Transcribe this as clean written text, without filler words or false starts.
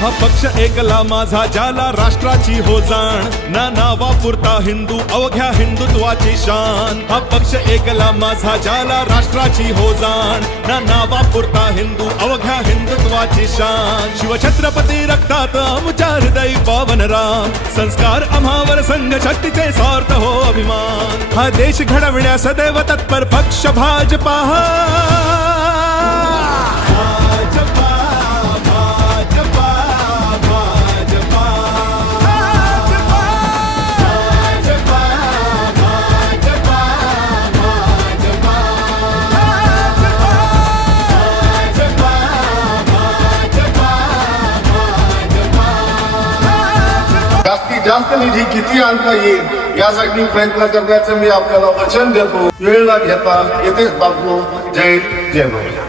हा पक्ष एकला माझा ज्याला राष्ट्राची हो जाण, ना नावापुरता हिंदू अवघ्या हिंदुत्वाची शान. हा पक्ष एकला माझा ज्याला राष्ट्राची हो जाण, ना नावापुरता हिंदू अवघ्या हिंदुत्वाची शान. शिवछत्रपती रक्तात आमच्या हृदयी पावन राम, संस्कार आम्हावर संघ शक्तीचे सार्थ हो अभिमान. हा देश घडविण्या सदैव तत्पर पक्ष भाजपा. जास्तीत जास्त निधी किती आणता येईल यासाठी प्रयत्न करण्याचं मी आपल्याला वचन देतो. वेळ न घेता येथेच थांबतो. जय जय.